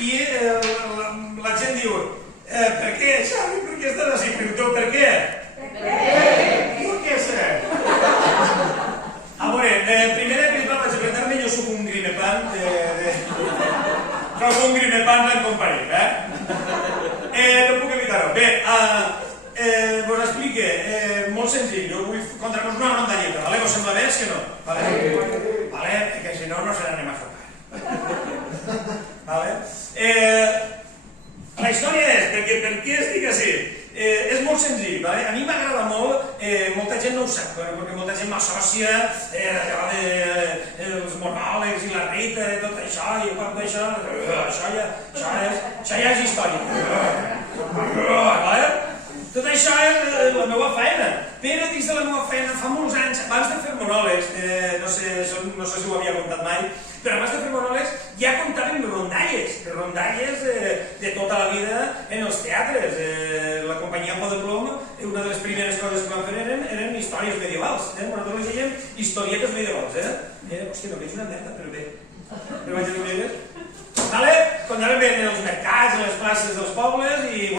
i la gent diu per què, Xavi, per què estàs així? Pregunteu per què? Jo què sé? A veure, primera que vaig a presentar-me, jo soc un grimepant soc un grimepant en comparit, no puc evitar-ho. Bé, vos explique, molt senzill, jo vull contar-vos una rondalleta, vale? Vos sembla bé, és que no? Vale, que si no, no se n'anem a focar. Vale? La història és, per què estic així? És molt senzill, vale? A mi m'agrada molt, molta gent no ho sap, perquè molta gent m'associa allò dels monòlegs i la Rita i tot això, i quan això ja és història. Vale? Tot això és la meva feina, però dins de la meva feina fa molts anys, abans de fer monòlegs, no sé si ho havia contat mai, però abans de fer monòlegs ja comptàvem rondalles de tota la vida en els teatres. La companyia Por de Plom, una de les primeres coses que vam fer eren històries medievals. Nosaltres les dèiem historietes medievals. Hòstia, no veig una merda, però bé. No vaig a dir més. Quan anàvem en els mercats, a les places dels pobles i